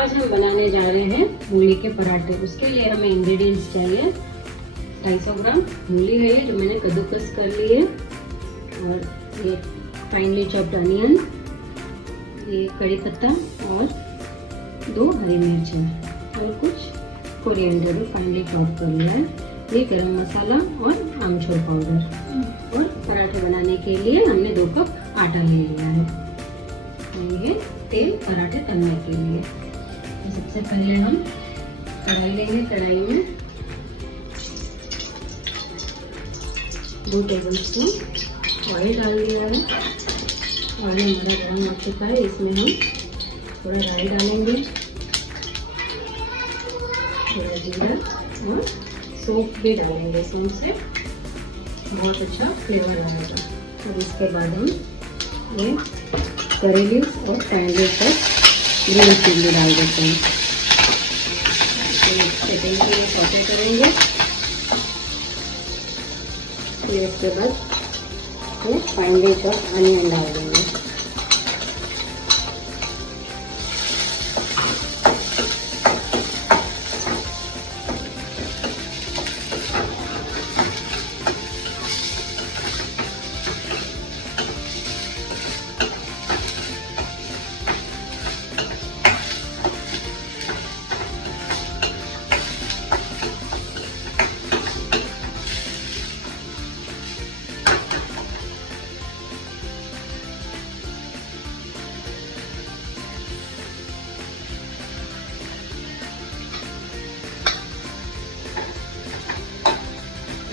आज हम बनाने जा रहे हैं मूली के पराठे। उसके लिए हमें इंग्रेडिएंट्स चाहिए 250 ग्राम मूली है ये जो मैंने कद्दूकस कर ली है, और ये फाइनली चॉप्ड अनियन, ये कड़ी पत्ता और 2 हरी मिर्च है और कुछ कोरिएंडर फाइनली चॉप कर लिया है। ये गरम मसाला और आमचूर पाउडर। और पराठे बनाने के लिए हमने 2 कप आटा ले लिया है। ये तेल पराठे तलने के लिए। तो सबसे पहले हम कढ़ाई लेंगे। कढ़ाई में 2 टेबल स्पून ऑयल डाल दिया है। ऑयल हमारा गर्म हो चुका है। इसमें हम थोड़ा राई डालेंगे, थोड़ा जीरा और सौंफ भी डालेंगे। सौंफ से बहुत अच्छा फ्लेवर आएगा। और इसके बाद हम ये करी लीव्स और टैंगल पर ग्रीन चिल्ली डाल देते हैं। सेकेंड के लिए सौटे करेंगे। फिर उसके बाद ये फाइनली चॉप्ड अनियन डाल देंगे।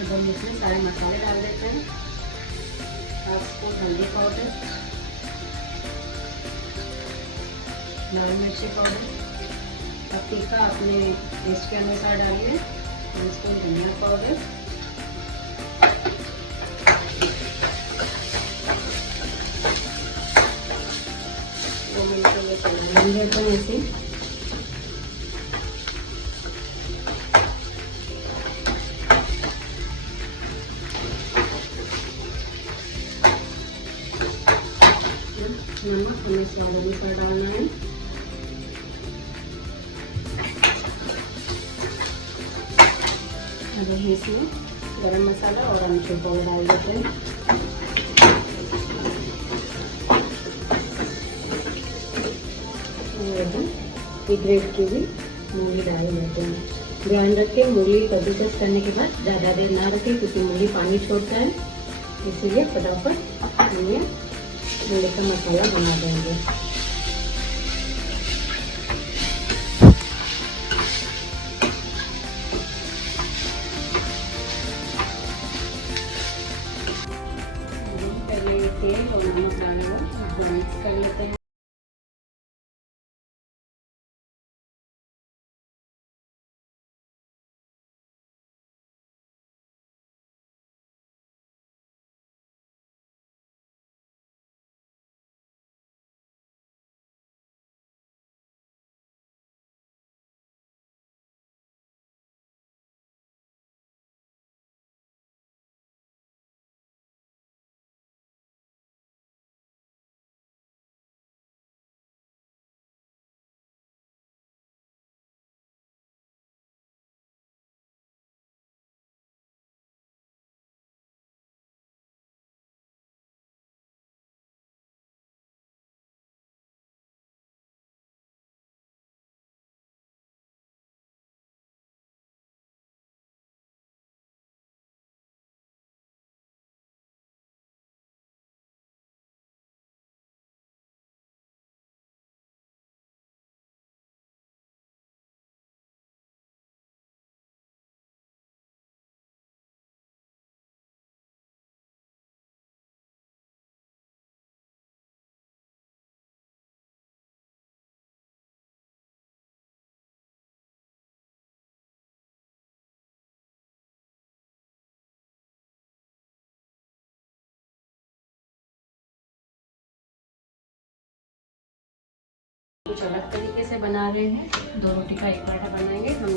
हम इसमें सारे मसाले डाल देते हैं। 1/2 स्पून हल्दी पाउडर, लाल मिर्ची पाउडर, अब तीखा अपने टेस्ट के अनुसार डालिए। 1 स्पून धनिया पाउडर, वो मिनटों में चलाने देते हैं ऐसे। नमक हमें स्वाद अनुसार डालना है। अब हम इसमें गरम मसाला और आमचूर पाउडर डाल देते हैं। और हम ग्रेट की भी मूली डाल देते हैं। ध्यान रखें मूली कद्दूकस करने के बाद ज़्यादा देर ना रखें क्योंकि मूली पानी छोड़ता है। इसीलिए फटाफट हमने मूली का मसाला बना देंगे। पहले तेल और नमक डालकर मिक्स कर लेते हैं। कुछ अलग तरीके से बना रहे हैं। 2 रोटी का एक पराठा बनाएंगे हम।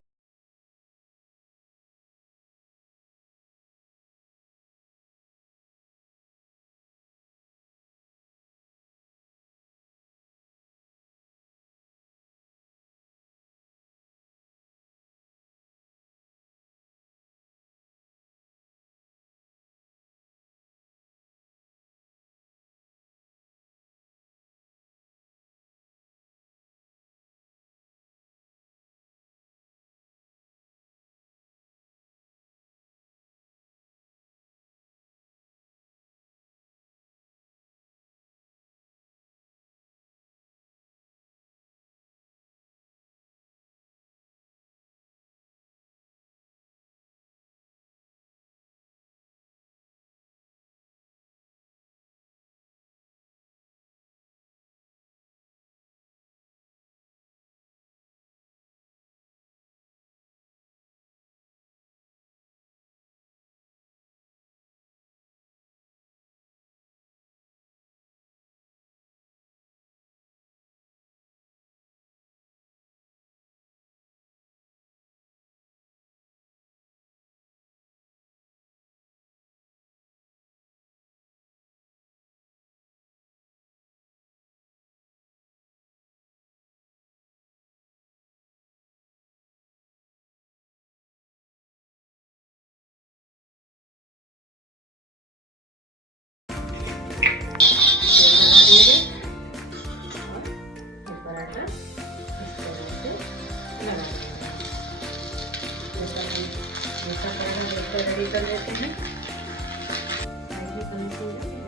ऐसा पहले रेडी कर लेते हैं। फ्राई भी कर लेते हैं।